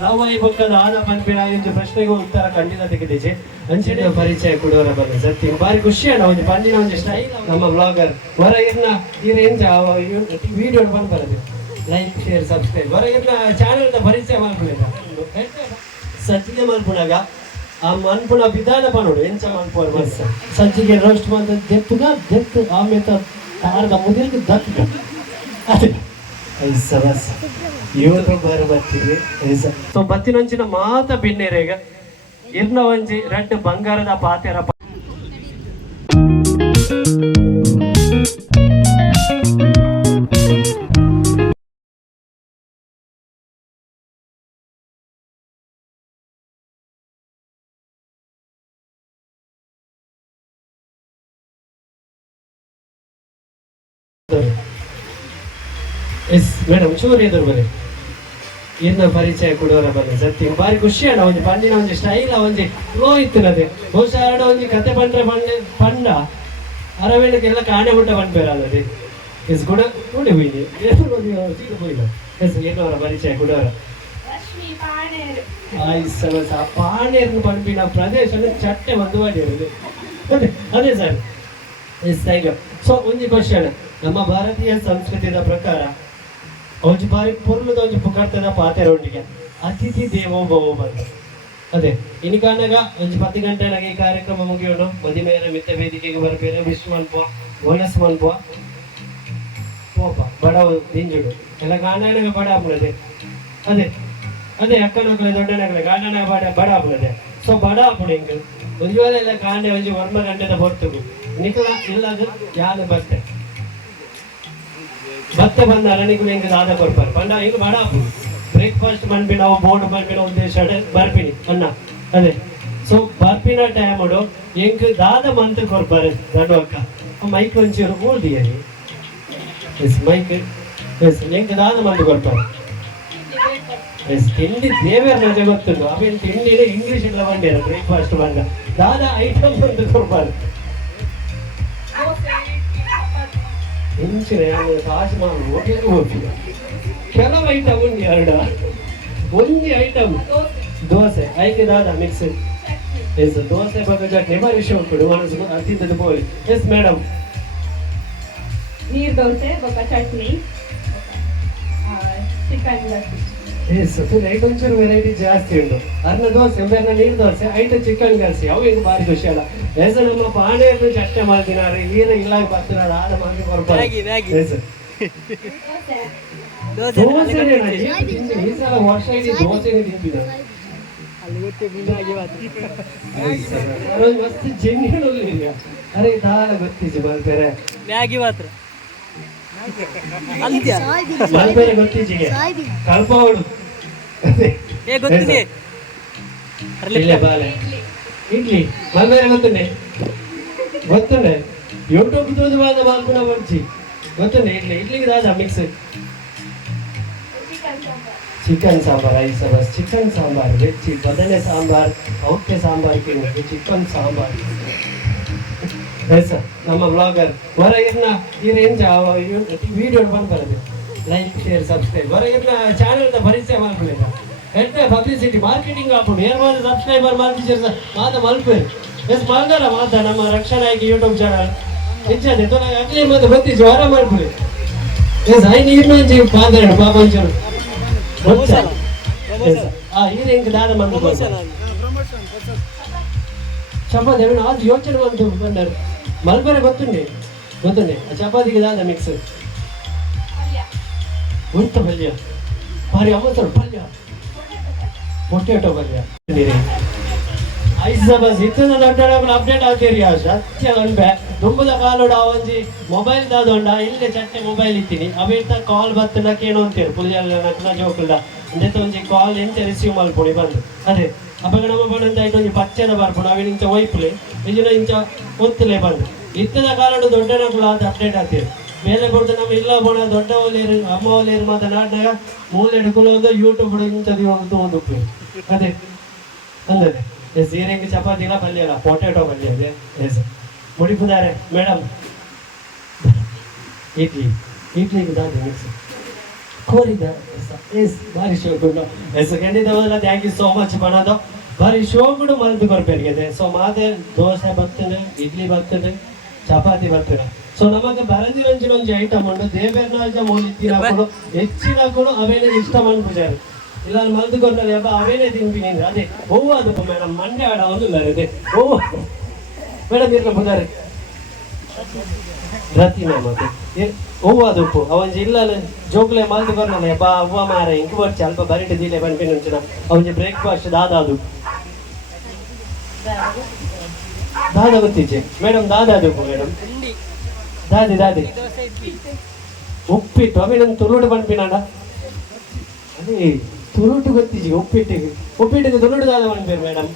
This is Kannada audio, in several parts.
ನಾವು ಆದ ಪನ್ಪಿನ ಇಂಚು ಪ್ರಶ್ನೆಗೂ ಉತ್ತರ ಖಂಡಿತ ತೆಗೆದಿಜೆ ಅಂಚಿನ ಪರಿಚಯ ಕೊಡುವರ ಬಂದ ಸತ್ಯ. ಬಾರಿ ಖುಷಿ ಅಣ್ಣ ಒಂದು ಪಂಡಿನ ಒಂದು ಸ್ಟೈಲ್ ನಮ್ಮ ಬ್ಲಾಗರ್ ಹೊರ ಇರ್ನ ಇರ್ ಎಂಚ ವಿಡಿಯೋ ಬಂದ್ ಬರದೆ ಲೈಕ್ ಶೇರ್ ಸಬ್ಸ್ಕ್ರೈಬ್ ಹೊರ ಇರ್ನ ಚಾನೆಲ್ ಪರಿಚಯ ಮಾಡ್ಕೊಂಡಿದ್ದ ಸಜ್ಜಿಗೆ ಮಲ್ಪುಣಾಗ ಆ ಮನ್ಪುಣ ವಿಧಾನ ಪನೋಡು ಎಂಚ ಮನ್ಪುವ ಮನ್ಸ? ಸಜ್ಜಿಗೆ ರೋಸ್ಟ್ ಬಂದ ದೆತ್ತುಗ ದೆತ್ತು ಆಮೇತ ತಾರದ ಮುದಿಲ್ಗೆ ದತ್ತ ಅದೇ ಐಸ ಬಸ್ ಯೂಟ್ಯೂಬರ್ ಬರ್ತೀವಿ ಐಸ ಸೊ ಬತ್ತಿನಂಚಿನ ಮಾತ ಬಿನ್ನೆರೆಗ ಇರ್ನ ಒಂಜಿ ರೆಡ್ ಬಂಗಾರದ ಪಾತೆರ ಎಸ್ ಮೇಡಮ್ ಚೂರು ಎದುರು ಬನ್ನಿ. ಇನ್ನು ಪರಿಚಯ ಕೊಡೋರ ಬನ್ನಿ. ಸತ್ಯ ಭಾರಿ ಖುಷಿ ಅಣ್ಣ ಒಂದು ಪಂಡಿನ ಒಂದು ಸ್ಟೈಲ್ ಒಂದು ಫ್ಲೋ ಇತ್ತಿನದೆ ಬಹುಶಃ ಆಡ ಒಂದು ಕತೆ ಪಂಡ್ರೆ ಪಂಡ ಪಂಡ. ಅರವೇಣಕ್ಕೆಲ್ಲ ಕಾಣೆ ಬಿಟ್ಟ ಪಂಡ್ಬೇರಲ್ಲದೆ ಎಸ್ ಕೂಡ ನೋಡಿ ಹೋಯ್ನಿ ಹೋಯ್ತು ಎಸ್ ಏನವರ ಪರಿಚಯ ಕೊಡೋರ ರಶ್ಮಿ ಪಾಣೇರು. ಆಯ್ ಸಲ ಆ ಪಾಣೇರ್ನ ಪಂಪಿನ ಪ್ರದೇಶ ಚಟ್ಟೆ ಒಂದು ಮಾಡಿರೋದು ಅದೇ ಅದೇ sir. Yes thank you so ಒಂದು ಕ್ವಶನ್ ನಮ್ಮ ಭಾರತೀಯ ಸಂಸ್ಕೃತಿಯ ಪ್ರಕಾರ ಒಂಜಿ ಬಾರಿ ಪುರ್ಲದ ಒಂಜಿ ಪಾತೆ ಪಾತೆರೊಟ್ಟಿಗೆ ಅತಿಥಿ ದೇವೋ ಭವ ಬಂದ. ಅದೇ ಇನಿಕಾನಾಗ ಒಂಜಿ ಪತ್ತು ಗಂಟೆನಾಗ ಈ ಕಾರ್ಯಕ್ರಮ ಮುಗಿಯೋಣ ಮದಿಮೇರ ಮಿತ್ತ ವೇದಿಕೆಗೆ ಬರಬೇರೆ. ವಿಶ್ ಮನ್ಪುವ ಬೋನಸ್ ಮನ್ಪುವ ಪೋಪ ಬಡವ ದಿಂಜುಡು. ಎಲ್ಲ ಗಾಂಡನಾಗ ಬಡ ಆಗ್ಬಿಡದೆ. ಅದೇ ಅದೇ ಅಕ್ಕನಕಲೆ ದೊಡ್ಡನಕಲೆ ಗಾಂಡನಾಗ ಬಡ ಬಡ ಆಗ್ಬಿಡದೆ. ಸೊ ಬಡ ಆಗ್ಬಿಡು ಹಿಂಗೆ. ಒಂಜುವರೆ ಎಲ್ಲ ಕಾಂಡೆ ಒಂಜಿ ವರ್ಮ ಗಂಟೆದ ಹೊರ್ತುಗು ನಿಖಲ ಇಲ್ಲದು ಯಾರು ಬರ್ತೆ ಮತ್ತೆ ಬಂದ ನನಗೂ ಹೆಂಗೆ ದಾದ ಕೊಡ್ತಾರೆ ಬಂದ ಹಿಂಗೆ ಮಾಡ ಬ್ರೇಕ್ಫಾಸ್ಟ್ ಬಂದ್ಬಿ ನಾವು ಬೋರ್ಡ್ ಬಂದ್ಬಿ ನಾವು ಉದ್ದೇಶ ಬರ್ಪಿನಿ ಅನ್ನ ಅದೇ ಸೊ ಬರ್ಪಿನ ಟೈಮ್ ಹೆಂಗ್ ದಾದ ಮಂತ್ ಕೊಡ್ತಾರೆ ದೊಡ್ಡ ಅಕ್ಕ ಮೈಕ್ ಒಂಚೂರು ಓದಿಯರಿ ಎಸ್ ಮೈಕ್ ಎಸ್ ಹೆಂಗ್ ದಾದ ಮಂತ್ ಕೊಡ್ತಾರೆ ಎಸ್ ತಿಂಡಿ ದೇವರ ರಜೆ ಗೊತ್ತುಂಟು ಆಮೇಲೆ ತಿಂಡಿನೇ ಇಂಗ್ಲಿಷ್ ಎಲ್ಲ ಬಂದಿರ ಬ್ರೇಕ್ಫಾಸ್ಟ್ ಬಂದ ದಾದ ಐಟಮ್ ಬಂದು ಕೊಡ್ಬಾರ್ದು ಹೆಂಚಿನ ತಾಜ್ಮಹಲ್ ಮಹಲ್ ಹೋಗ್ಲಿಕ್ಕೆ ಹೋಗ್ತಿಲ್ಲ ಕೆಲವು ಐಟಮ್ ಉಂಟು ಎರಡು. ಒಂದೇ ಐಟಮ್ ದೋಸೆ ಐಕೆ ದಾದ ಮಿಕ್ಸ್ ಎಸ್ ದೋಸೆ ಬಗ್ಗೆ ಚಟ್ನಿ ಬಾರಿ ವಿಷಯ ಉಂಟು, ಮನಸ್ಸು ಅತಿಥದ ಬೋಲಿ ಎಸ್ ಮೇಡಮ್ ನೀರು ದೋಸೆ, ಬೊಕ್ಕ ಚಟ್ನಿ ಚಿಕನ್ ಎಸ್ ಐಟ್ ಒಂಚೂರು ವೆರೈಟಿ ಜಾಸ್ತಿ ಉಂಟು. ಅರ್ನ ದೋಸೆ ಬೇರೆ ನೀರು ದೋಸೆ ಐಟ ಚಿಕನ್ ಕಲಸಿ ಅವು ಏನು ಬಾರಿ ಖುಷಿ ಅಲ್ಲ. ಎಸ್ ನಮ್ಮ ಪಾಣೆಯನ್ನು ಚಟ್ಟೆ ಮಾಡ್ತೀನಾರ ಏನು ಇಲ್ಲ ಬರ್ತಿನಾರ ಆದ ಮಾಡಿ ಬರ್ಬೋದು. ಎಸ್ ದೋಸೆ ದೋಸೆ ಈ ಸಲ ವರ್ಷ ಇಡೀ ದೋಸೆನೇ ತಿಂತಿದ್ದ ಮಸ್ತ್ ಜಂಗಿಗಳು ಅರೆ ದಾಳ ಗೊತ್ತಿಜಿ ಮಲ್ಪೆರೆ ಮ್ಯಾಗಿ ಮಾತ್ರ. ಗೊತ್ತಿಜಿಗೆ ಕಲ್ಪವಡು ಏ ಗೊತ್ತಿದೆ. ಇಲ್ಲೇ ಬಾಲೆ ಇಡ್ಲಿ ಮಲ್ಪೆರೆ ಗೊತ್ತನೆ ಗೊತ್ತುಂಡೆ ಯೂಟ್ಯೂಬ್ ತೂದು ಬಾದ ಬಾಲ್ಪುನ ಬರ್ಚಿ ಗೊತ್ತುಂಡೆ ಇಡ್ಲಿ ಇಡ್ಲಿಗೆ ದಾದ ಮಿಕ್ಸ್ ಚಿಕನ್ ಸಾಂಬಾರ್. ಐದು ಬಸ್ ಚಿಕನ್ ಸಾಂಬಾರ್ ವೆಚ್ಚಿ ಬದನೆ ಸಾಂಬಾರ್ ಅವಕ್ಕೆ ಸಾಂಬಾರ್ ಕೇಳಿ ಚಿಕನ್ ಸಾಂಬಾರ್. ನಮ್ಮ ಬ್ಲಾಗರ್ ವರ ಇರ್ನ ಇರ್ ಎಂಚ ವಿಡಿಯೋ ಬಂದ್ ಬರದು ಲೈಕ್ ಶೇರ್ ಸಬ್ಸ್ಕ್ರೈಬ್ ಹೊರ ಇರ್ನ ಚಾನೆಲ್ ಪರಿಚಯ ಮಾಡ್ಕೊಳ್ಳಿ ಎಡ್ಡ ಪಬ್ಲಿಸಿಟಿ ಮಾರ್ಕೆಟಿಂಗ್ ಹಾಕೊಂಡು ಏನ್ ಮಾಡಿ ಸಬ್ಸ್ಕ್ರೈಬರ್ ಮಾಡ್ತಿದ್ದೀರ ಮಾತ ಮಲ್ಪೆ. ಎಸ್ ಮಾತಾಡ ಮಾತ ನಮ್ಮ ರಕ್ಷಣಾ ಆಗಿ ಯೂಟ್ಯೂಬ್ ಚಾನಲ್ ಹೆಚ್ಚದೆ ತೊಲ ಅಗ್ಲಿ ಮತ್ತೆ ಗೊತ್ತಿದ್ದು ಜ್ವರ ಮಾಡ್ಬಿಡಿ ಎಸ್ ಐ ನೀರ್ನ ಮಾತಾಡ ಪಾಪ ಒಂಚೂರು ಪ್ರಮೋಷನ್. ಆ ಈ ರೇಂಜ್ ದಾದ ಮಂದು ಪ್ರಮೋಷನ್ ಚಪಾತಿ ಏನು ಅದು ಯೋಚನೆ ಬಂತು ಬಂದರು. ಮಲ್ಬೆರೆ ಗೊತ್ತುಂಡೆ ಗೊತ್ತುಂಡೆ ಆ ಚಪಾತಿಗೆ ದಾದ ಮಿಕ್ಸ್ ಪಲ್ಯ ಉಂಟ ಪಲ್ಯ ಭಾರಿ ಅವಸರ, ಪಲ್ಯ. ಪೊಟ್ಯಾಟೊ ಪಲ್ಯ ಐಸ್ ಬಸ್ ಇತ್ತದ ದೊಡ್ಡ ಅಪ್ಡೇಟ್ ಆಗ್ತೀರಿ ಸತ್ಯ ಗಂಬೆ ದುಂಬದ ಕಾಲೋಡ ಒಂಜಿ ಮೊಬೈಲ್ ದಾದೊಂಡ ಇಲ್ಲೇ ಚಟ್ಟೆ ಮೊಬೈಲ್ ಇತ್ತೀನಿ ಅವಿರ್ತ ಕಾಲ್ ಬತ್ತನ ಕೇಳೋ ಅಂತೀರಿ ಪುಲಿಯಲ್ಲ ನಕ್ಲ ಜೋಕುಲ್ಡ ಅಂದೆತ ಒಂಜಿ ಕಾಲ್ ಎಂತ ರಿಸೀವ್ ಮಲ್ಪೊಡಿ ಬಂದು. ಅದೇ ಅವಾಗ ನಮ್ಮ ಅಂತ ಐಟು ಒಂಜಿ ಪಚ್ಚೆನ ಬರ್ಪುಡು ಅವಿನ ಇಂಚ ಒಯ್ಪುಲೆ. ಇಂಚ ಒತ್ತಲೆ ಬಂದು. ಇತ್ತದ ಕಾಲೋಡು ದೊಡ್ಡ ನಕುಲ ಅಂತ ಅಪ್ಡೇಟ್ ಆಗ್ತೀರಿ ಮೇಲೆ ಬರ್ತಾ ನಮ್ಮ ಇಲ್ಲ ಬಣ ದೊಡ್ಡ ಒಲೇರು ಅಮ್ಮ ಒಲೇರು ಮಾತನಾಡಿದಾಗ ಮೂಲೆ ಹಿಡ್ಕೊಳ್ಳೋ ಒಂದು ಯೂಟ್ಯೂಬ್ ಹುಡುಗಿ ಒಂದು ಒಂದು ಅದೇ. ಅಂದದೆ ಎಸ್ ಜೀರಿಗೆ ಚಪಾತಿ ಇಲ್ಲ ಪಲ್ಯ ಇಲ್ಲ ಪೊಟೆಟೊ ಪಲ್ಯ. ಇದೆ ಎಸ್. ಮುಡಿಪುದಾರೆ ಮೇಡಮ್ ಇಡ್ಲಿ. ಇಡ್ಲಿಗೆ ದಾದಿ ಮಿಕ್ಸ್ ಕೋರಿದ ಎಸ್, ಭಾರಿ ಶೋಕುಂಡು. ಎಸ್ ಖಂಡಿತವಾದ ಥ್ಯಾಂಕ್ ಯು ಸೋ ಮಚ್ ಪಣದು ಭಾರಿ ಶೋಕುಡು ಮರೆದು ಕೊರ್ಪೇರಿಗೆ ಸೊ ಮಾತೆ, ದೋಸೆ ಬರ್ತದೆ, ಇಡ್ಲಿ ಬರ್ತದೆ, ಚಪಾತಿ ಬರ್ತದೆ. ಸೊ ನಮಗೆ ಬರದಿರಂಜಿನ ಒಂಜಿ ಐಟಮ್ ಉಂಡು ದೇವೇರ್ನಾಜ ಮೋಲಿತ್ತಿನ ಕೂಡ. ಹೆಚ್ಚಿನ ಕೂಡ, ಅವೇನೆ ಇಷ್ಟ ಮಾಡ್ಬಿಟ್ಟಾರೆ ಇಲ್ಲ ಕೊರ್ನಲ್ಲಿ ಹಬ್ಬ ಅವೇನೆ ತಿನ್ಬಿನಿ ಅದೇ. ಹೂವು ಅದಪ್ಪ ಮೇಡಮ್, ಮಂಡ್ಯ ಆಡ ಒಂದು ಅದೇ. ಹೂವು ಮೇಡಮ್, ಇರ್ಲ ಬುಧಾರೆ ರತಿನ ಮತ್ತೆ. ಅದು ಹೂವು ಅದಪ್ಪು ಅವಂಜಿ ಇಲ್ಲ ಜೋಗ್ಲೆ ಮಲ್ದು ಬರ್ನಲ್ಲ ಬಾ ಅವ್ವ ಮಾರ ಇಂಕು ಬರ್ಚ, ಅಲ್ಪ ಬರಿಟ್ ದೀಲೆ ಬನ್ಪಿನ ಮುಂಚಿನ ಅವಂಜಿ ಬ್ರೇಕ್ಫಾಸ್ಟ್ ದಾದಾದು. ದಾದ ಗೊತ್ತಿಜ್ಜೆ ಮೇಡಮ್ ದಾದ ಅದಪ್ಪು ಮೇಡಮ್. ದಾದಿ ದಾದಿ. ಉಪ್ಪಿಟ್ಟು ಅವೆ ನಮ್ ತುಳುಡು ಬನ್ಪಿನಾಡ ಅದೇ ತುರುಟು ಗೊತ್ತಿಜಿ ಉಪ್ಪಿಟ್ಟಿಗೆ. ಉಪ್ಪಿಟ್ಟಿಗೆ ತುರುಡು ದಾದ ಬನ್ಪೇರು ಮೇಡಮ್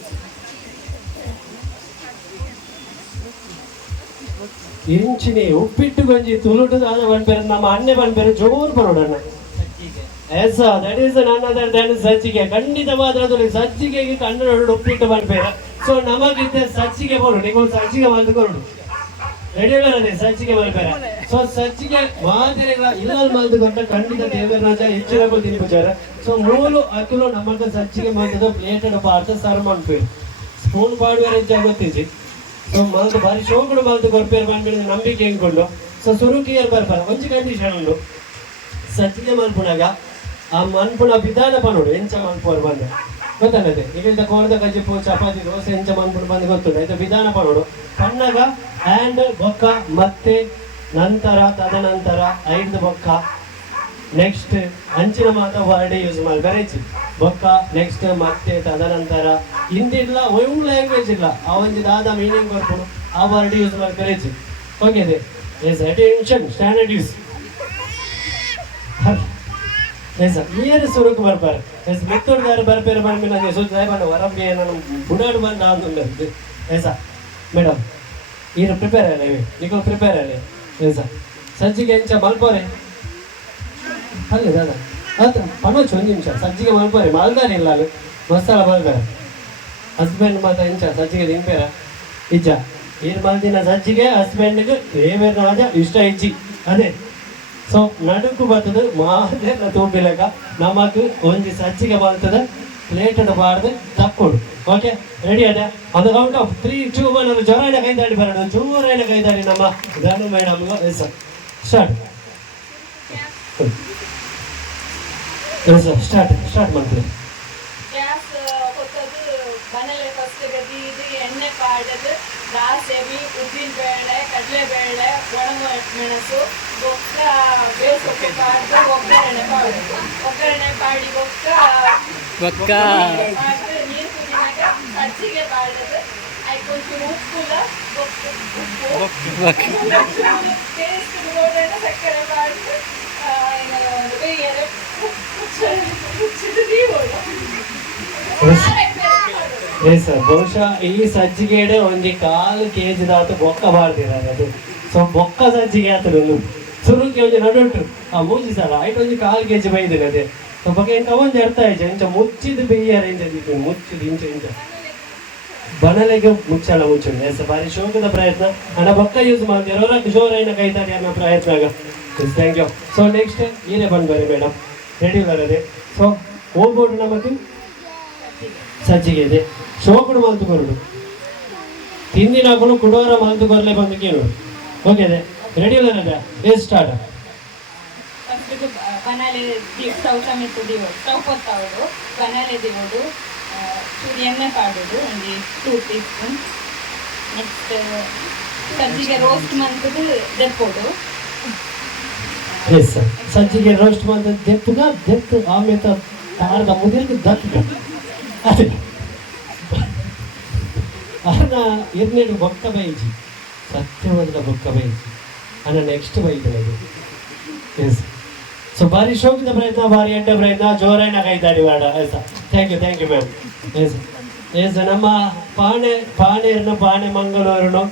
ಇಂಚಿನಿ ಉಪ್ಪಿಟ್ಟು ಗಂಜಿ ತುಳುಟು ದಾದ ಬನ್ಪೇರು ನಮ್ಮ ಅಣ್ಣೆ ಬಂದ್ಬೇರೆ ಜೋರು ಬರೋಣ ಎಸ್ ದಟ್ ಈಸ್ ನನ್ನದರ್ ದಟ್ ಸಜ್ಜಿಗೆ. ಖಂಡಿತವಾದ ಸಜ್ಜಿಗೆಗೆ ಕನ್ನಡ ಉಪ್ಪಿಟ್ಟು ಬನ್ಪೇರ ಸೊ ನಮಗಿದ್ದ ಸಜ್ಜಿಗೆ ಬರೋಣ ನೀವು ಸಜ್ಜಿಗೆ ಬಂದು ರೆಡಿಯಲ್ಲ ಅದೇ ಸಜ್ಜಿಗೆ ಮಲ್ಪೇರ ಸೊ ಸಜ್ಜಿಗೆ ಮಾದರಿಗಳ ಇಲ್ಲಲ್ ಮಲ್ದುಕೊಂಡ ಖಂಡಿತ ದೇವರಾಜ ಹೆಚ್ಚಿನ ತಿನ್ಬಿಚಾರ ಸೊ ಮೂಲು ಅಕ್ಕಲು ನಮ್ಮಂತ ಸಜ್ಜಿಗೆ ಮಾಡಿದ ಪ್ಲೇಟೆಡ್ ಪಾರ್ತ ಸರ್ವ್ ಪೇ ಸ್ಪೂನ್ ಪಾಡುವ ಹೆಚ್ಚು ಗೊತ್ತಿ지 ಸೊ ಮಲ್ತು ಬಾರಿ ಶೋಗಳು ಮಲ್ತು ಬರ್ಪೇರ್ ಬಂದ್ಬಿಡಿದ ನಂಬಿಕೆ ಹೆಂಗ್ಕೊಂಡು. ಸೊ ಸುರುಕಿಯರ್ ಬರ್ಬಾರ ಒಂಜಿ ಕಂಡೀಷನ್ ಉಂಡು ಸಜ್ಜಿಗೆ ಮಲ್ಪುಣಾಗ ಆ ಮನ್ಪುಣ ವಿಧಾನ ಪನೋಡು ಎಂಚ ಮಲ್ಪುವರು ಬಂದ. ಗೊತ್ತಲ್ಲದೆ? ಈಗ ಕೋರ್ದ ಪೋ ಚಪಾತಿ ದೋಸೆ ಎಂಚ ಬಂದ್ಬಿಟ್ಟು ಬಂದು ಗೊತ್ತುಂಟು. ಇದು ವಿಧಾನ ಪಡೋಡು ಪಣ್ಣಗ ಹ್ಯಾಂಡ್ ಬೊಕ್ಕ, ಮತ್ತೆ ನಂತರ, ತದನಂತರ ಐದು ಬೊಕ್ಕ. ನೆಕ್ಸ್ಟ್ ಅಂಚಿನ ಮಾತ ವರ್ಡ್ ಯೂಸ್ ಮಾಡಿ. ಬೆರೆಚಿ ಬೊಕ್ಕ ನೆಕ್ಸ್ಟ್ ಮತ್ತೆ, ತದನಂತರ. ಹಿಂದಿಲ್ಲ ಒಯ್ವು ಲ್ಯಾಂಗ್ವೇಜ್ ಇಲ್ಲ. ಆ ಒಂದು ದಾದ ಮೀನಿಂಗ್ ಬರ್ಕೊಂಡು ಆ ವರ್ಡ್ ಯೂಸ್ ಮಾಡಿ. Okay okay yes attention standard use yes ನೀರು ಸುರುಕು ಬರ್ಪಾರೆ ಎಸ್ ಮೆತ್ತೊಡ್ದಾರು ಬರ್ಪೇರು ನಾನು ನನಗೆ ಸುತ್ತ ಬಂದ ವರಂಬಿ ನಾನು ಬುಡಾಡು ಬಂದ ಅಂದುಂಡು ಎಸ ಮೇಡಮ್ ಈರು ಪ್ರಿಪೇರ್ ಅಲ್ಲ ಇವೆ ಪ್ರಿಪೇರ್ ಅಲ್ಲ ಎಸ ಸಜ್ಜಿಗೆ ಹೆಂಚ ಮಲ್ಪೋರೆ ಅಲ್ಲ ದಾದ ಆತ ಪಣೋಚು ಒಂದು ನಿಮಿಷ ಸಜ್ಜಿಗೆ ಮಲ್ಪೋರೆ ಮಲ್ದಾರ ಇಲ್ಲ ಅಲ್ಲಿ ಮಸಾಲ ಮಲ್ದಾರ ಹಸ್ಬೆಂಡ್ ಮಾತ ಹೆಂಚ ಸಜ್ಜಿಗೆ ತಿನ್ಬೇರ ಇಜ್ಜ ಏನು ಮಲ್ದಿನ ಸಜ್ಜಿಗೆ ಹಸ್ಬೆಂಡ್ಗೆ ದೇವೇರ್ ರಾಜ ಇಷ್ಟ ಇಜ್ಜಿ ಅದೇ ಸೊ ನಡುಕು ಬರ್ತದೆ ಮಾದೆಲ್ಲ ತೂಬಿಲಕ ನಮಕ್ ಒಂಜಿ ಸಜ್ಜಿಗೆ ಬರ್ತದೆ ಪ್ಲೇಟಡ್ ಬಾರ್ದು ತಕ್ಕೊಡು. ಓಕೆ ರೆಡಿ ಅದ? ಅದು count of three two one ಅದು ಜೋರಾಯಿನ ಕೈದಾಡಿ ಬರೋಣ. ಜೋರಾಯಿನ ಕೈದಾಡಿ ನಮ್ಮ ಧನು madam yes start yes start start ಮಾಡ್ತೀವಿ ಗ್ಯಾಸ್ ಹೊತ್ತದು ಮನೇಲಿ ಫಸ್ಟ್ ಗದಿ ಇದು ಎಣ್ಣೆ ಕಾಡದು ದಾಸೆಬಿ ಉದ್ದಿನ ಬೇಳೆ ಕಡಲೆಬೇಳೆ ಒಣ ಮೆಣಸು ಬೊಕ್ಕ ಬೇಸೊಪ್ಪು ಕಾಡ್ದು ಒಗ್ಗರಣೆ ಮಾಡೋದು ಒಗ್ಗರಣೆ ಮಾಡಿ ಗೊಬ್ಬರ ನೀರು ಕುದಿನಾಗ ಸಜ್ಜಿಗೆ ಬಾಡದು ಆಯ್ತು ಒಂಚೂರು ಉಪ್ಪುಲ ಉಪ್ಪು ಟೇಸ್ಟ್ ನೋಡೋಣ ಸಕ್ಕರೆ ಬೇಯರೆ ಮುಚ್ಚಿದು ನೀವು ಸರ್ ಬಹುಶಃ ಈ ಸಜ್ಜಿಗೆಡೆ ಒಂಜಿ ಕಾಲು ಕೆ ಜಿ ದಾತು ಬೊಕ್ಕ ಬಾರ್ದಿರೋದು ಅದು. ಸೊ ಬೊಕ್ಕ ಸಜ್ಜಿಗೆ ಆತನು ಸುರುಕಿ ಒಂಜಿ ನಡುಂಟು. ಆ ಮೂಜಿ ಸಲ ಐಟ್ ಒಂಜಿ ಕಾಲು ಕೆ ಜಿ ಬೈದಿನ ಅದೇ. ಸೊ ಬಗ್ಗೆ ಎಂತ ಒಂಜಿ ಅರ್ಥ ಆಯ್ತು. ಇಂಚ ಮುಚ್ಚಿದ ಬಿಯರ್ ಇಂಚ ಮುಚ್ಚಿದ ಇಂಚ ಇಂಚ ಬಣಲೆಗೆ ಮುಚ್ಚಳ ಮುಚ್ಚುಂಡು ಎಸ್ ಬಾರಿ ಶೋಕದ ಪ್ರಯತ್ನ. ಹಣ ಬೊಕ್ಕ ಯೂಸ್ ಮಾಡ್ತೀರ? ಅವರ ಜೋರೈನ ಕೈತಾಡಿ ಅನ್ನೋ ಪ್ರಯತ್ನ ಆಗ. Yes thank you so next ಏನೇ ಬಂದು ಬರ್ರಿ ಮೇಡಮ್ ರೆಡಿ ಬರದೆ. ಸೊ ಹೋಗ್ಬೋದು ನಮಗೆ ಸಜ್ಜಿಗೆ ಇದೆ. ಶೋಕುಡು ಮಲ್ತು ಬರುಡು ತಿಂದಿನ ಹಾಕೊಂಡು ಕುಡೋರ ಮಲ್ತು ಬರಲೇ ಬಂದು ಕೇಳು. ಓಕೆ ರೆಡಿ ಅಲ್ಲ ಎಸ್ ಸ್ಟಾರ್ಟ್ ಬನಾಲೆ ಸ್ಟವ್ ಸಮೇತ ದಿವೋಡು ಸ್ಟವ್ ಕೊತ್ತವಡು ಬನಾಲೆ ದಿವೋಡು ಚೂರು ಎಣ್ಣೆ ಪಾಡೋದು ಒಂದು ಟೂ ಟೀ ಸ್ಪೂನ್ ನೆಕ್ಸ್ಟ್ ಸಜ್ಜಿಗೆ ರೋಸ್ಟ್ ಮಂತದ್ದು ದೆಪ್ಪೋಡು ಎಸ್ ಸಜ್ಜಿಗೆ ರೋಸ್ಟ್ ಮಾಡಿದ ದೆಪ್ಪಗ ದೆಪ್ಪು ಆಮೇಲೆ ತಾರದ ಮುದಿರಿಗೆ ದಕ್ಕ ಅದೇ. ಅನ್ನ ಎರ್ನೇಡು ಬೊಕ್ಕ ಬೈಜಿ ಸತ್ಯವಾದ ಬೊಕ್ಕ ಬೈಜಿ ಅನ್ನ ನೆಕ್ಸ್ಟ್ ಬೈದದು ಎಸ್ ಸೊ ಭಾರಿ ಶೋಕಿದ ಪ್ರಯತ್ನ ಭಾರಿ ಎಡ್ಡ ಪ್ರಯತ್ನ ಜೋರಾಯಿನ ಕೈತಾಡಿ ಮಾಡ yes thank you thank you ma'am yes yes ನಮ್ಮ ಪಾಣೆ ಪಾಣೇರ್ನ ಪಾಣೆ ಮಂಗಳೂರುನು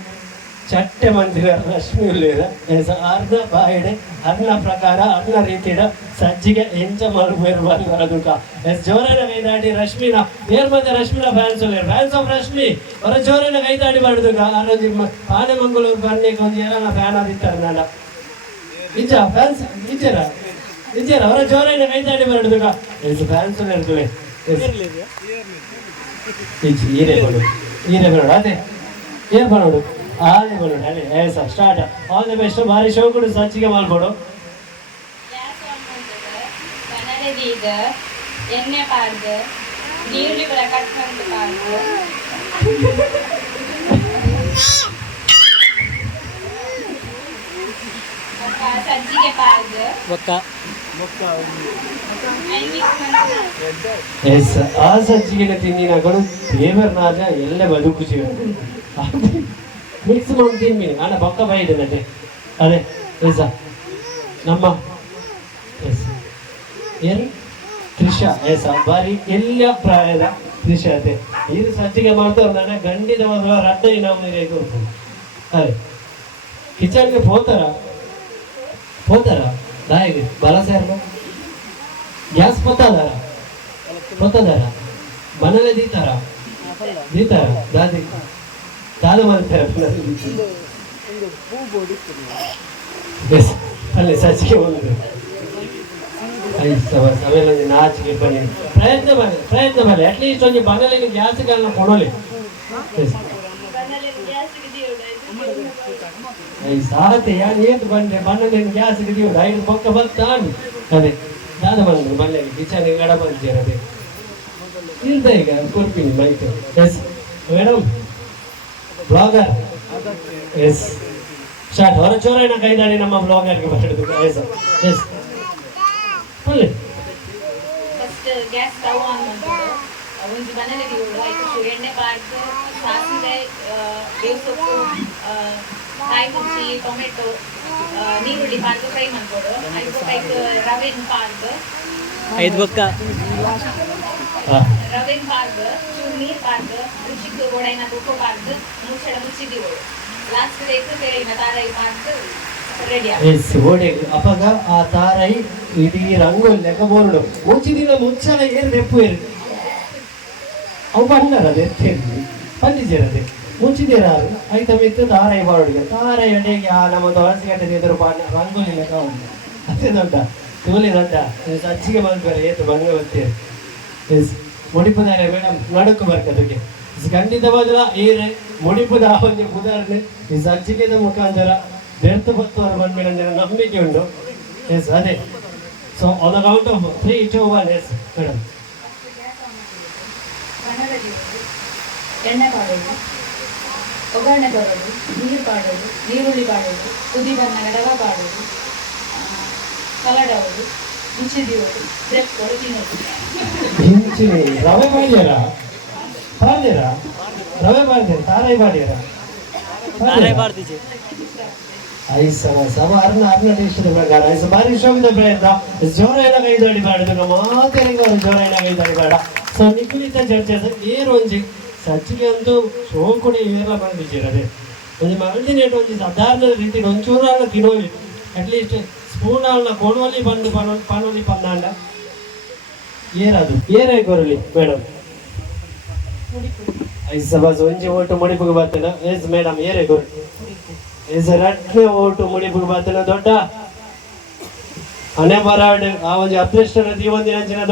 ಚಟ್ಟೆ ಮಂದಿರ ರಶ್ಮಿ ಉಳ್ಳೀರ ಎಸ್ ಅರ್ಧ ಬಾಯಿಡೆ ಅರ್ಣ ಪ್ರಕಾರ ಅರ್ಣ ರೀತಿಯ ಸಜ್ಜಿಗೆ ಎಂಚ ಮರುಬೇರು ಎಸ್ ಜೋರನ ಕೈದಾಡಿ ರಶ್ಮಿನ. ಏರ್ ಮತ್ತೆ ರಶ್ಮಿನ ಫ್ಯಾನ್ಸ್ ಫ್ಯಾನ್ಸ್ ಆಫ್ ರಶ್ಮಿ. ಅವರ ಜೋರನ ಕೈದಾಡಿ ಮಾಡುದುಕ ಅರಜಿ ಪಾಣೆ ಮಂಗಳೂರು ಬರ್ಲಿಕ್ಕೆ ಒಂದು ಏನ ಫ್ಯಾನ್ ಆಗಿತ್ತಾರೆ ನಾಡ. ನಿಜ ಫ್ಯಾನ್ಸ್ ನಿಜರ ನಿಜರ ಅವರ ಜೋರನ ಕೈದಾಡಿ ದಾಟಿ ಎಸ್ ಫ್ಯಾನ್ಸ್ ಇರ್ತವೆ. ಈರೆ ಬರೋಡು ಅದೇ ಏನ್ ಬರೋಡು ಬರೋಡು ಅದೇ ಏ sir start all the best ಭಾರಿ ಶೋ ಕೊಡು ಸಚ್ಚಿಗೆ ಮಾಡ್ಕೊಡು ಎಣ್ಣೆ ಪಾಡ್ದು ಪಾಡ್ದು. ಸಜ್ಜಿಗೆ ಪಾಡ್ದು. ಬೊಕ್ಕ ಎಸ್ ಆ ಸಜ್ಜಿಗೆ ತಿಂದಿನಗಳು ರಾಜ ಎಲ್ಲ ಬದುಕು ಮಿಕ್ಸ್ ಮಾಡಿ ತಿನ್ನಿ ಅಣ್ಣ ಪಕ್ಕ ಬೈದನಂತೆ ಅದೇ ಸರ್ ನಮ್ಮ, ಎಸ್. ಏನು? ತ್ರಿಷಾ, ಎಸ್. ಬಾರಿ ಎಲ್ಲ ಪ್ರಾಯದ ತ್ರಿಷಾ ಅದೇ. ಇದು ಸಜ್ಜಿಗೆ ಮಾಡ್ತಾ ನನ್ನ ಗಂಡಿನ ಮೊದಲ ರಡ್ಡ ನಾವು ನೀರಿಗೆ ಅದೇ. ಕಿಚನ್ಗೆ ಹೋತಾರ? ಹೋತಾರ? ದಾಯಿಗೆ ಸರ್ ಗ್ಯಾಸ್ ಪತ್ತಾದಾರ ಪತ್ತಾದಾರ ಮನೇಲೆ ದೀತಾರ ದೀತಾರ ದಾದಿ? దాದ ಮಾಡ್ತಾರೆ ಅಲ್ಲಿ. ಸಚಿಗೆ ಸವ ಸವೆಲ್ಲ ಒಂದು ನಾಚಿಕೆ ಬನ್ನಿ. ಪ್ರಯತ್ನ ಮಾಡಿ ಪ್ರಯತ್ನ ಮಾಡಿ. ಅಟ್ಲೀಸ್ಟ್ ಒಂದು ಗ್ಯಾಸ್ ಗ್ಯಾಸ್ಗಳನ್ನ ಕೊಡೋಲಿ. ಸಾತೆ ಯಾರು ಏತು ಬಂದೆ ಬಣ್ಣದ ಗ್ಯಾಸ್ ಹಿಡಿಯೋದು ಐದು ಪಕ್ಕ ಬರ್ತಾನೆ. ಅದೇ ದಾದ ಬಂದ್ರು ಮನೆಯಲ್ಲಿ ಕಿಚನ್ ಗಡ ಬಂದಿದ್ದಾರೆ ಅದೇ ಇಲ್ದ ಈಗ ಕೊಡ್ತೀನಿ bike yes madam blogger yes short ಹೊರ ಚೋರಣ ಕೈದಾಳಿ ನಮ್ಮ ಬ್ಲಾಗರ್ಗೆ ಮಾತಾಡೋದು ಎಸ್ ಎಸ್ ಒಳ್ಳೆ ಗ್ಯಾಸ್ ಸ್ಟವ್ ಆನ್ ಒಂಜಿ ಮನೇಲಿ ಎಣ್ಣೆ ಪಾಡ್ದು ಸಾಸಿವೆ ಬೇವು ಸೊಪ್ಪು ಕಾಯಿ ಟೊಮೆಟೊ ನೀರುಳ್ಳಿ ಪಾಡ್ದು ಫ್ರೈ ಮಾಡ್ಬೋದು. ಐದು ಲೈಕ್ ರವೆನ್ ಪಾಡ್ದು ಐದು ಬೊಕ್ಕ ರವೆನ್ ಪಾಡ್ದು ಚೂರು ನೀರು ಪಾಡ್ದು ರುಚಿಗೆ ಗೋಡೈನ ಉಪ್ಪು ಪಾಡ್ದು ಮುಚ್ಚಳ ಮುಚ್ಚಿದ್ದೀವಿ ಲಾಸ್ಟ್ ಬೇಕು ಬೇಯಿನ ತಾರಾಯಿ ಪಾಡ್ದು ಎಸ್ ಓಡೆ ಅಪಗ ಆ ತಾರೈ ರಂಗು ಐತ ತಾರೈ ಬಾರುಡಿಗೆ. ತಾರೈ ಅಡೆಗೆ ಆ ನಮ್ಮ ತುಳಸಿ ಗಂಟೆ ಎದುರು ಪಾಡ ರಂಗೋಲಿ ಉಂಟು. ಅದೇ ದೊಡ್ಡ. ತೋಲಿ ದೊಡ್ಡ ಅಚ್ಚಿಗೆ ಬಂದ್ಬೇರೆ ಏತು ಬಂಗ ಗೊತ್ತೇರು ಎಸ್ ಮುಡಿಪುದಾರೆ ಮೇಡಮ್ ನಡುಕು ಬರ್ಕದಕ್ಕೆ ಖಂಡಿತವಾದ ಏರೆ ಮುಡಿಪುದ ಆ ಒಂದು ಉದಾಹರಣೆ ಈ ಸಜ್ಜಿಕೆದ ಮುಖಾಂತರ ವ್ಯರ್ಥ ಭಕ್ತವರ ಬಂದ್ಮೇಲೆ ನಂಬಿಕೆ ಉಂಟು ಎಸ್ ಅದೇ so on out of three two one yes madam ಎಣ್ಣೆ ಪಾಡೋದು, ಒಗ್ಗರಣೆ ಬರೋದು ನೀರು ಪಾಡೋದು, ನೀರುಳ್ಳಿ ಪಾಡೋದು, ಕುದಿ ಬಣ್ಣ ರವೆ ಪಾಡೋದು ಕಲಡೋದು ಹಿಂಚಿನಿ ರವೆ ಮಾಡ್ಯಾರ ಪಾಡ್ಯಾರ ರವೆ ಮಾಡ್ಯಾರ ತಾರೈ ಮಾಡ್ಯಾರ ನಾರೇ ಬಾರ್ದಿಜೆ ಐದು ಸಮ ಸಮ ಬಾರಿ ಜೋರ ಎಲ್ಲ ಕೈದಾಡಿ ಜೋರ ಎಲ್ಲ ಬೇಡ ಚರ್ಚೆ ಅಂತೂ ಒಂದು ಸಾಧಾರಣ ರೀತಿ ಒಂಚೂರು ತಿನ್ನೋಲಿ ಅಟ್ಲೀಸ್ಟ್ ಅಲ್ಲ ಕೊಡೋಲಿ ಬಂದು ಪನೋ, ಪನೋಲಿ ಪನ್ನಾಂಡ ಏರದು ಏರೇ ಕೊರಲಿ ಮೇಡಮ್ ಐಸ್ ಸಬಾಸ್ ಒಂಜಿ ಓಟು ಮುಡಿಪುಗೆ ಬರ್ತೇನೆ? ಎಸ್ ಮೇಡಮ್ ಏರೇ ಕೊರಲಿ. ಎಸ್, ರಟ್ನೆ ಓಟು ಮುಡಿಪುಗೆ ಬರ್ತೇನೆ, ದೊಡ್ಡ? ಹಣೆ ಬರಾಡ್ ಆ ಒಂದು ಅದೃಷ್ಟನ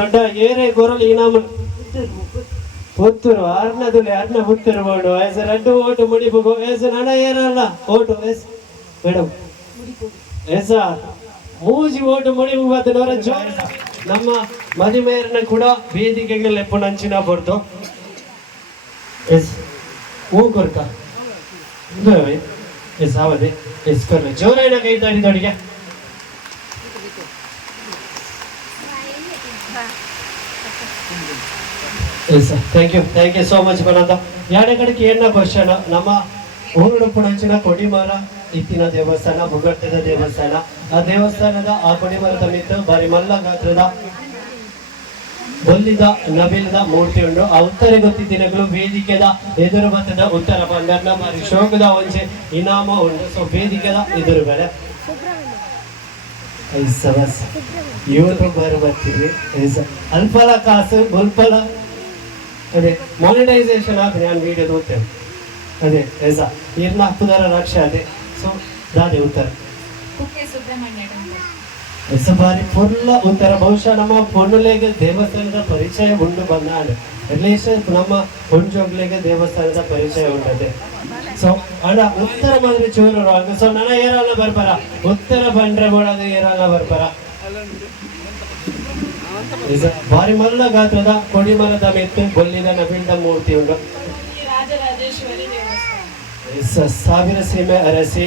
ದೊಡ್ಡ ಏರೇ ಕೊರಲಿ ಇನಾಮ. ಪುತ್ತೂರು ಆರ್ನದಲ್ಲಿ ಅರ್ನ ಹುತ್ತರು ಬೋರ್ಡು ಎಸ್, ರಡ್ಡು ಓಟು ಮುಡಿಪುಗು ಎಸ್, ನನ ಏರಲ್ಲ ಓಟು, ಎಸ್ ಮೇಡಮ್ ಎಸ ಮೂಜಿ ಓಟು ಮಣಿ ಬರ್ತೇನೆ ಅವರ ಜೋರ ನಮ್ಮ ಮದುವೆಯರನ್ನ ಕೂಡ ವೇದಿಕೆಗೆ ಲೆಪ್ಪು ನಂಚಿನ ಬರ್ತು ಎಸ್, ಹೂ ಕೊರ್ಕ. ಎಸ್ ಅವಧಿ ಎಸ್ ಕೊರ್ಕ ಜೋರೇನ ಕೈ ತಾಡಿ ದೊಡಿಗೆ yes thank you thank you so much ಬನಂತ ಯಾಡೆ ಕಡೆಗೆ ಏನ ಕ್ವಶನ್ ನಮ್ಮ ಕೊಡಿ ಕೊಡಿಮರ ಇತ್ತಿನ ದೇವಸ್ಥಾನ ಮುಗಟ್ಟದ ದೇವಸ್ಥಾನ. ಆ ದೇವಸ್ಥಾನದ ಆ ಕೊಡಿಮರದ ಮಿತ್ರ ಬಾರಿ ಮಲ್ಲ ಗಾತ್ರದ ಬೊಲ್ಲಿದ ನವಿಲದ ಮೂರ್ತಿ ಉಂಟು ಆ ಉತ್ತರ ಗೊತ್ತಿದ್ದಿನಗಳು ವೇದಿಕೆದ ಎದುರು ಬತ್ತದ ಉತ್ತರ ಬಂದರ್ನ ಬಾರಿ ಶೋಕದ ಒಂಚೆ ಇನಾಮ ಉಂಟು. ಸೊ ವೇದಿಕೆದ ಎದುರು ಬೆಲೆ ಇವರು ಬರ್ತೀವಿ. ಅಲ್ಪಲ ಕಾಸು ಬುಲ್ಪಲ ಅದೇ ಮಾನಿಟೈಸೇಷನ್ ಆದ್ರೆ ನಾನು ಅದೇ ಐಸ ಇರ್ನ ಹಕ್ಕುದಾರ ಲಕ್ಷ ಅದೇ. ಸೊ ದಾದೆ ಉತ್ತರ. ಫುಲ್ಲ ಬಾರಿ ಫುಲ್ ಉತ್ತರ. ಬಹುಶಃ ನಮ್ಮ ಪೊಣ್ಣುಲೆಗೆ ದೇವಸ್ಥಾನದ ಪರಿಚಯ ಉಂಡು ಬಂದಾಡು ರಿಲೇಷನ್ ನಮ್ಮ ಹೊಂಜೋಗ್ಲಿಗೆ ದೇವಸ್ಥಾನದ ಪರಿಚಯ ಉಂಟದೆ. ಸೊ ಅಣ್ಣ ಉತ್ತರ ಬಂದ್ರೆ ಚೂರು ಸೊ ನನ್ನ ಏರಲ್ಲ ಬರ್ಬಾರ. ಉತ್ತರ ಬಂಡ್ರೆ ಒಳಗೆ ಏರಲ್ಲ ಬರ್ಬಾರ. ಬಾರಿ ಮಲ್ಲ ಗಾತ್ರದ ಕೊಡಿಮರದ ಮೆತ್ತು ಬೊಲ್ಲಿದ ನಬಿಂದ ಮೂರ್ತಿ ಉಂಟು ಈ ರಾಜರಾಜೇಶ್ವರಿ ದೇವಸ್ಥಾನ ಸ- ಸಾವಿರ ಸೀಮೆ ಅರಸಿ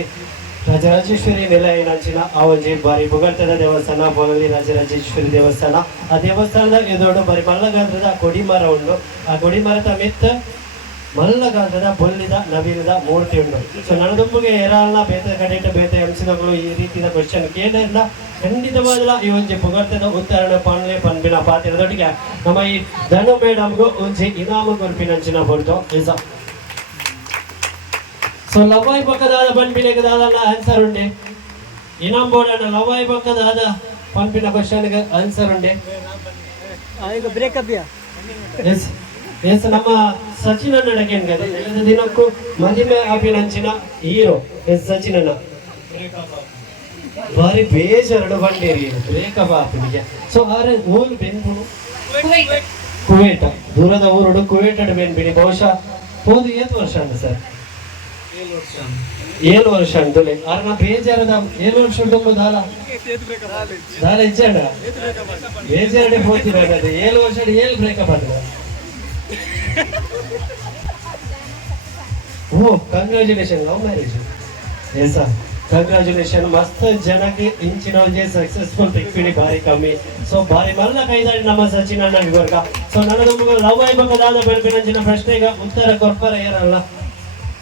ರಾಜರಾಜೇಶ್ವರಿ ನೆಲೆಯಂಚಿನ ಆ ಒಂಜಿ ಬಾರಿ ಬುಗಳ್ತದ ದೇವಸ್ಥಾನ ಬೋಗಲಿ ರಾಜರಾಜೇಶ್ವರಿ ದೇವಸ್ಥಾನ. ಆ ದೇವಸ್ಥಾನದ ಎದುರು ಬಾರಿ ಮಲ್ಲಗಾತ್ರದ ಕೊಡಿಮರ ಉಂಡು ಆ ಕೊಡಿಮರದ ಮಿತ್ ಮಲ್ಲಗಾತ್ರದ ಬೊಲ್ಲಿದ ನವೀನದ ಮೂರ್ತಿ ಉಂಡು ಸೊ ನನ್ನದೊಂಬಿಗೆ ಏರಾಲ್ನ ಬೇತೆ ಕಡೆಟ ಬೇತೆ ಎಂಸಿನಗಳು ಈ ರೀತಿಯ ಕ್ವಶನ್ ಕೇಳಿದ್ರಿಂದ ಖಂಡಿತವಾದ ಈ ಒಂಜಿ ಪುಗರ್ತದ ಉತ್ತರಣ ಪನ್ಲೆ ಪನ್ಪಿನ ಪಾತ್ರದೊಟ್ಟಿಗೆ ನಮ್ಮ ಈ ಧನು ಮೇಡಮ್ಗೂ ಒಂಜಿ ಇನಾಮ ಗುರುಪಿನಂಚಿನ ಹೊರತು ನಿಜ ಸೊ ಲವಾಯಿ ಪಕ್ಕದಾದ ಪಂಪಿನಕ್ಕೆ ದಾದಲ್ಲ ಆನ್ಸರ್ ಉಂಡೆ ಇನಾಮ್ ಬೋರ್ಡ್ ಲವಾಯಿ ಪಕ್ಕದಾದ ಪಂಪಿನ ಕ್ವಶನ್ಗೆ ಆನ್ಸರ್ ಉಂಡೆ ಈಗ ಬ್ರೇಕಪ್ ಯಾ ಎಸ್ ಎಸ್ ನಮ್ಮ ಸಚಿನ್ ಅಣ್ಣ ಕೇಳ್ಕದೆ ಎಲ್ಲದ ದಿನಕ್ಕೂ ಮದಿಮೆ ಆಪಿನಂಚಿನ ಹೀರೋ ಎಸ್ ಸಚಿನ್ ಅಣ್ಣ ಬಾರಿ ಬೇಜಾರಡು ಬಂಡೇರಿ ಬ್ರೇಕಪ್ ಆಪಿನಿಗೆ ಸೊ ಆರೆ ಊರು ಬೆಂಬು ಕುವೇಟ ದೂರದ ಊರುಡು ಕುವೇಟ ಬೆನ್ಬಿಡಿ ಬಹುಶಃ ಹೋದು ಏತ್ ವರ್ಷ ಅಂತ ಸರ್ ಏಳು ವರ್ಷ. ಅಂತಲೇ ಆರ್ನ ಬೇಜಾರದ ಏಳು ವರ್ಷ ಉಂಟು ದಾಲ? ದಾಲ ಇಜ್ಜಂಡ ಬೇಜಾರಡೆ ಹೋಗ್ತಿರೋದು ಏಳು ವರ್ಷ ಏಳು ಬ್ರೇಕಪ್ ಆದ್ರೆ. ಓ congratulation love marriage yes congratulation ಮಸ್ತ್ ಜನಕ್ಕೆ ಇಂಚಿನ ಸಕ್ಸಸ್ಫುಲ್ ತಿಕ್ಪಿಡಿ ಬಾರಿ ಕಮ್ಮಿ. ಸೊ ಬಾರಿ ಮಲ್ಲ ಕೈದಾಡಿ ನಮ್ಮ ಸಚಿನ್ ಅಣ್ಣ ವಿವರ್ಗ ಸೊ ನನ್ನದೊಬ್ಬ ಲವ್ ಆಯ್ಬೇಕಾದ ಬೆಳಪಿನಂಚಿನ ಪ್ರಶ್ನೆಗೆ ಉತ್ತರ ಕೊರ್ಪರ ಏನಲ್ಲ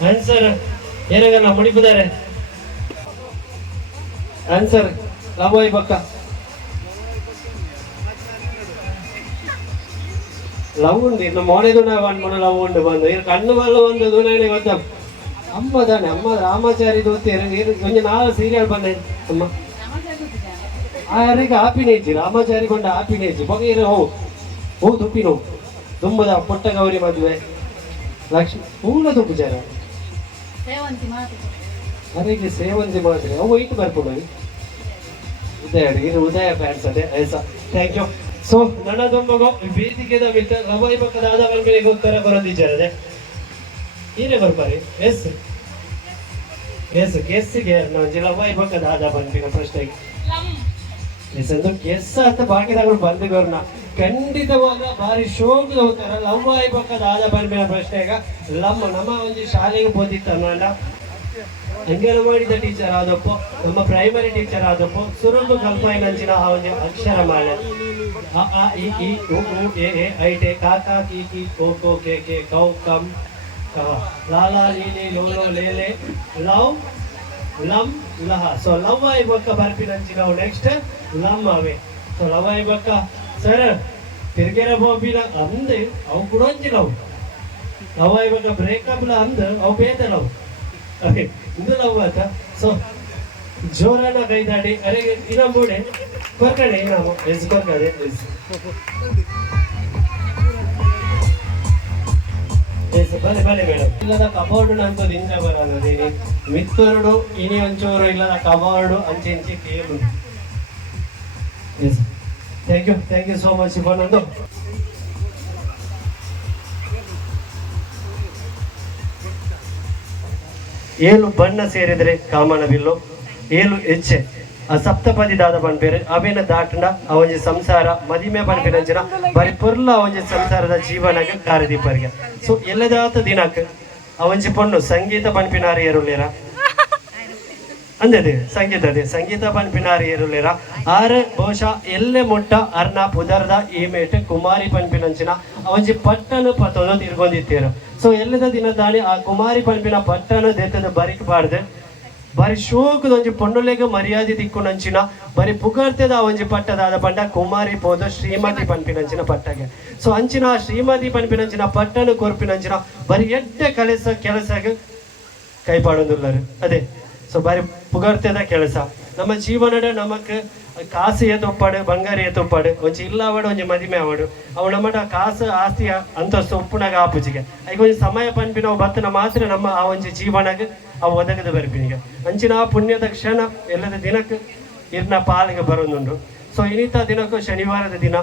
ಆನ್ಸರ್ ಏನಾಗಲ್ಲ ಮುಡಿಪಿದ್ದಾರೆ ಆನ್ಸರ್ ಲಾಭಾಯಿ ಪಕ್ಕ. ಲವ್ ಉಂಡು ಇನ್ನು ಮೊನೆದು ನಾವು ಅನ್ಮನ ಲವ್ ಉಂಡು ಬಂದು. ಇನ್ನು ಕಣ್ಣು ಬಲ್ಲ ಒಂದು ನನಗೆ ಗೊತ್ತ? ಅಮ್ಮ ತಾನೆ, ಅಮ್ಮ ರಾಮಾಚಾರಿ ದೋತಿ ಕೊಂಚ ನಾಳೆ ಸೀರಿಯಲ್ ಬಂದೆ. ಅಮ್ಮ. ಆರಿಗೆ ಆಪಿನೇಜಿ ರಾಮಾಚಾರಿ ಕೊಂಡ ಆಪಿನೇಜಿ ಬಗೆಯಿರ ಹೋ ಹೋ ತುಪ್ಪಿನೋ ತುಂಬದ ಪುಟ್ಟ ಗೌರಿ ಮದುವೆ. ಲಕ್ಷ್ಮಿ, ಪೂರ್ಣ ತುಪ್ಪು ಜನ ಸೇವಂತಿ ಸೇವಂತಿ ಮಾಡಿದ್ರೆ ಅವು ಇಟ್ಟು ಬರ್ಕೊಂಡು ಉದಯ ಇದು ಉದಯ ಫ್ಯಾನ್ಸ್ ಅದೇ. ಐಸ ಥ್ಯಾಂಕ್ ಯು ಸೊ ನನ್ನದೊಂಬಗೋ ವೇದಿಕೆದ ವೇದಿಕೆ ರವಾಯಿ ಪಕ್ಕದ ಆದ ಮೇಲೆ ಉತ್ತರ ಬರೋದಿದ್ದಾರೆ ಏನೇ ಬರ್ಬಾರಿ. ಎಸ್ ಎಸ್ ಗೆಸ್ಸಿಗೆ ನಾವು ಲವಾಯಿ ಪಕ್ಕದ ಆದ ಬಂದಿನ ಪ್ರಶ್ನೆಗೆ. ಎಸ್ ಅಂದ್ರೆ ಗೆಸ್ ಅಂತ ಬಾಕಿದವರು ಬಂದಿಗೋರ್ನ ಖಂಡಿತವಾಗ ಭಾರಿ ಶೋಕದ ಉತ್ತರ. ಲವ್ವಾಯಿ ಪಕ್ಕದ ಆದ ಬಂದಿನ ಪ್ರಶ್ನೆಗ ಲಮ್ಮ ನಮ್ಮ ಒಂದು ಶಾಲೆಗೆ ಬೋದಿತ್ತಲ್ಲ ಮಾಡಿದ ಟೀಚರ್ ಆದಪ್ಪ, ನಮ್ಮ ಪ್ರೈಮರಿ ಟೀಚರ್ ಆದಪ್ಪ ಸುರುಂಬು ಕಲ್ಪಾಯಿನಂಚಿನ ಆ ಒಂದು ಅಕ್ಷರ ಮಾಲೆ. ಆ ಇ ಈ ಉ ಉ, ಎ ಎ, ಐ, ಟೆ, ಕಾ ಕಾ, ಕಿ ಕಿ, ಕೋ ಕೋ, ಕೆ ಕೆ, ಕೌ ಕಮ್ ಕಹ ಲಾ ಲಾ, ಲೀ ಲೀ, ಲೋ ಲೋ, ಲೇ ಲೇ ಲವ್ ಲಂ, ಲಹ. ಸೊ ಲವ್ ಆಯ್ ಬಕ್ಕ ಬರ್ಪಿನಂಚಿನ ನೆಕ್ಸ್ಟ್ ಲಮ್ ಅವೆ ಸೊ ಲವ್ ಆಯ್ ಬಕ್ಕ ಸರ್ ತಿರ್ಗೆರ ಬೋಬಿಲ ಅಂದ, ಅವು ಕೂಡ ಅವು ಅವ ಇವಾಗ ಬಕ್ಕ ಬ್ರೇಕಪ್ ಅಂದ್, ಅವು ಬೇತ ಲವ್ ಅದೇ ಇದು ನಾವು ಆತ, ಸೊ, ಜೋರಾನ ಕೈದಾಡಿ ಅರೆ ಇನ್ನೊಬ್ಬುಡೆ ಕೊರ್ಕಡೆ ನಾವು ಎಸ್ ಕೊರ್ಕಡೆ ಎಸ್. ಎಸ್ ಬಲೆ ಮೇಡಮ್ ಇಲ್ಲದ ಕಬೋರ್ಡ್ ನಂತು ನಿಂಜ ಬರೋದು ಮಿತ್ತುರುಡು, ಇನಿ ಒಂಚೂರು ಇಲ್ಲದ ಕಬೋರ್ಡು ಅಂಚೆ ಇಂಚೆ ಕೇಳು. Yes. Thank you thank you so much ಶಿವನಂದು ಏಳು ಬಣ್ಣ ಸೇರಿದರೆ ಕಾಮನವಿಲ್ಲೋ ಏಲು ಹೆಚ್ಚೆ ಸಪ್ತಪದಿ ದಾದ ಬನ್ಪೇರೆ ಅವೇನ ದಾಟಂಡ ಅವಂಜಿ ಸಂಸಾರ, ಮದಿಮೆ ಬನ್ಪಿನಂಚಿನ ಬರಿ ಪುರ್ಲ ಅವಂಜಿ ಸಂಸಾರದ ಜೀವನಕ್ಕೆ ಕಾರದೀಪರಿಗೆ ಸೊ ಎಲ್ಲದಾತ ದಿನಕ್ಕೆ ಅವಂಜಿ ಪೊಣ್ಣು ಸಂಗೀತ ಬನ್ಪಿನಾರ ಏರುಲೇರ ಸಂಗೀತ ಅದೇ ಸಂಗೀತ ಪನ್ಪಿನಾರ ಏರುಲೇರ ಆರ ಬಹುಶಃ ಎಲ್ಲೆ ಮೊಟ್ಟ ಅರ್ನ ಪುದರ್ದ ಈಮೇಟ್ ಕುಮಾರಿ ಪನ್ಪಿನಂಚಿನ ಅವೊಂಜಿ ಪಟ್ಟನ ಪತ್ತೊಂದು ತಿರ್ಗೊಂದಿತ್ತೇರು ಸೊ ಎಲ್ಲದ ದಿನ ಆ ಕುಮಾರಿ ಪನ್ಪಿನ ಪಟ್ಟನ ದೇತದ ಬರಿಕ್ ಬಾರ್ದೆ ಬರಿ ಶೋಕದ ಒಂಜಿ ಪೊಣ್ಣುಲೆಗ ಮರ್ಯಾದೆ ತಿಕ್ಕುನಂಚಿನ ಬರಿ ಪುಗರ್ತೆದ ಒಂಜಿ ಪಟ್ಟದಾದ ಪಂಡ ಕುಮಾರಿ ಪೋದ ಶ್ರೀಮತಿ ಪನ್ಪಿನಂಚಿನ ಪಟ್ಟಗೆ. ಸೊ, ಅಂಚಿನ ಶ್ರೀಮತಿ ಪನ್ಪಿನಂಚಿನ ಪಟ್ಟಣ ಕೊರ್ಪಿನಂಚಿನ ಬರಿ ಎಡ್ಡೆ ಕೆಲಸ ಕೆಲಸಗೆ ಕೈಪಾಡೊಂದುಲ್ಲರು. ಅದೇ ಸೊ ಬಾರಿ ಪುಗರ್ತದ ಕೆಲಸ. ನಮ್ಮ ಜೀವನಡ ನಮಕ್ ಕಾಸು ಏತೊಪ್ಪಾಡು ಬಂಗಾರ ಏತೊಪ್ಪಾಡು ಒಂಚಿ ಇಲ್ಲ ಅವಡು ಒಂಜಿ ಮದಿಮೆ ಅವಡು ಅವು ನಮ್ಮ ಕಾಸು, ಆಸ್ತಿಯ ಅಂತಸ್ತು ಉಪ್ಪುನಾಗ ಆಪುಜಿಗೆ ಈಗ ಒಂಜಿ ಸಮಯ ಪನ್ಪಿನ ನಾವು ಬತ್ತನ ಮಾತ್ರ ನಮ್ಮ ಆ ಒಂಜಿ ಜೀವನಗೆ ಅವು ಒದಗದ ಬರ್ಪಿನಿಗೆ ಅಂಚಿನ ಆ ಪುಣ್ಯದ ಕ್ಷಣ, ಎಲ್ಲದ ದಿನಕ್ಕೆ ಇರ್ನ ಪಾಲಿಗೆ ಬರೋದುಂಡು. ಸೊ ಇನ್ನಿತ ದಿನಕ್ಕೂ ಶನಿವಾರದ ದಿನ.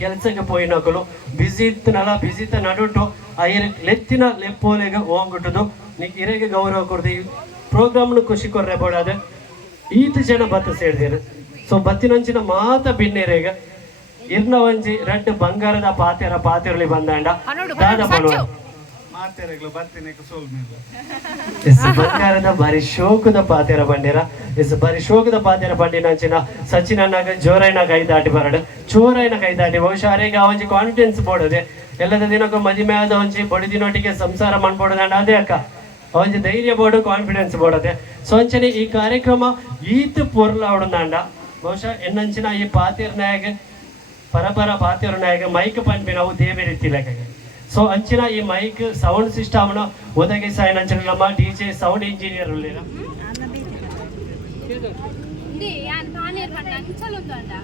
ಕೆಲಸಕ್ಕೆ ಪೋಯಿನಕಲು ಬಿಸಿ ಇತ್ತನಲ್ಲ ಬಿಸಿ ಇತ್ತ ನಡುಟು. ಆ ಇರ ಲೆತ್ತಿನ ಲೆಪ್ಪೋಲೆಗೆ ಹೋಗ್ಬಿಟ್ಟದು. ನಿಕ್ ಇರೆಗೆ ಗೌರವ ಕೊಡ್ದು. ಈ ಪ್ರೋಗ್ರಾಮ್ನು ಖುಷಿ ಕೊರ್ರೆ ಬೋಡಾದ ಈತ ಜನ ಬತ್ತ ಸೇರಿದೇನು ಸೊ ಬತ್ತಿನಂಚಿನ ಮಾತ ಬಿನ್ನೆರೆಗ. ಇರ್ನ ಒಂಜಿ ರೆಡ್ ಬಂಗಾರದ ಪಾತೆರ ಪಾತೆರಲಿ ಬಂದಾಂಡ. ದಾದ ಸೋಲ್ ಮೇಲೆ. ಎಸ್ ಬಂಗಾರದ ಬಾರಿ ಶೋಕದ ಪಾತೆರ ಬಂಡಿರ. ಶೋಕದ ಪಾತೆರ ಬಂಡಿನಂಚಿನ ಸಚಿನ್ ಅನ್ನಾಗ ಜೋರೈನ ಕೈ ದಾಟಿ ಬರಡು. ಚೋರೈನ ಕೈ ದಾಟಿ ಬಹುಶಃ ಅರೆಗ ಒಂಜಿ ಕಾನ್ಫಿಡೆನ್ಸ್ ಬೋಡದೆ ಎಲ್ಲದ ದಿನಕ್ಕೂ ಮದುವೆ ಆದ ಒಂಜಿ ಬಡಿದಿನೊಟ್ಟಿಗೆ ಸಂಸಾರ ಮಾಡ್ಬೋಡದಂಡ ಅದೇ ಅಕ್ಕ? ಒಂಜಿ ಧೈರ್ಯ ಬೋರ್ಡು ಕಾನ್ಫಿಡೆನ್ಸ್ ಬೋಡದೆ ಸೊ ಅಂಚನೆ ಈ ಕಾರ್ಯಕ್ರಮ ಈತ್ ಪೊರ್ಲ ಅವಡಂದಾಂಡ ಬಹುಶಃ ಎನ್ನಂಚಿನ ಈ ಪಾತಿರ್ನಾಗ ಪರಪರ ಪಾತಿರ್ನಾಗ ಮೈಕ್ ಪನ್ಪಿ ಅವು ದೇವೆ ರೀತಿ ಸೊ ಅಂಚಿನ ಈ ಮೈಕ್ ಸೌಂಡ್ ಸಿಸ್ಟಮ್ನ ಒದಗಿಸಾಯನ ನಮ್ಮ ಡಿ ಜೆ ಸೌಂಡ್ ಇಂಜಿನಿಯರ್ ಉಳ್ಳೇರ రే అని బాగానే ఇవ్వండి చల్లుతుందా